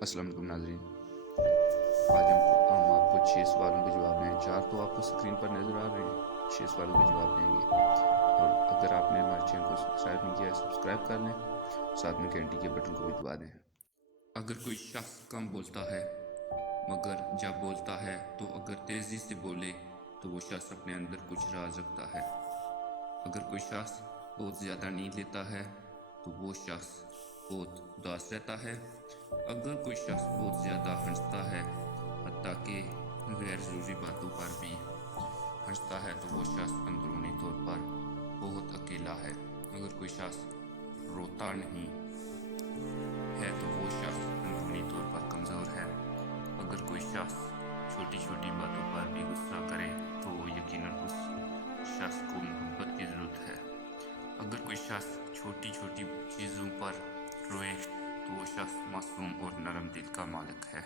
السلام علیکم ناظرین، آج ہم آپ کو 6 سوالوں کے جواب دیں۔ 4 تو آپ کو اسکرین پر نظر آ رہے ہیں، 6 سوالوں کے جواب دیں گے۔ اور اگر آپ نے ہمارے چینل کو سبسکرائب نہیں کیا ہے، سبسکرائب کر لیں، ساتھ میں گھنٹی کے بٹن کو بھی دبا دیں۔ اگر کوئی شخص کم بولتا ہے مگر جب بولتا ہے تو اگر تیزی سے بولے تو وہ شخص اپنے اندر کچھ راز رکھتا ہے۔ اگر کوئی شخص بہت زیادہ نیند لیتا ہے تو وہ شخص بہت اداس رہتا ہے۔ اگر کوئی شخص بہت زیادہ ہنستا ہے، حتیٰ کہ غیر ضروری باتوں پر بھی ہنستا ہے، تو وہ شخص اندرونی طور پر بہت اکیلا ہے۔ اگر کوئی شخص روتا نہیں ہے تو وہ شخص اندرونی طور پر کمزور ہے۔ اگر کوئی شخص چھوٹی چھوٹی باتوں پر بھی غصہ کرے تو یقیناً اس شخص کو محبت کی ضرورت ہے۔ اگر کوئی شخص چھوٹی چھوٹی چیزوں پر روئے تو وہ شخص معصوم اور نرم دل کا مالک ہے۔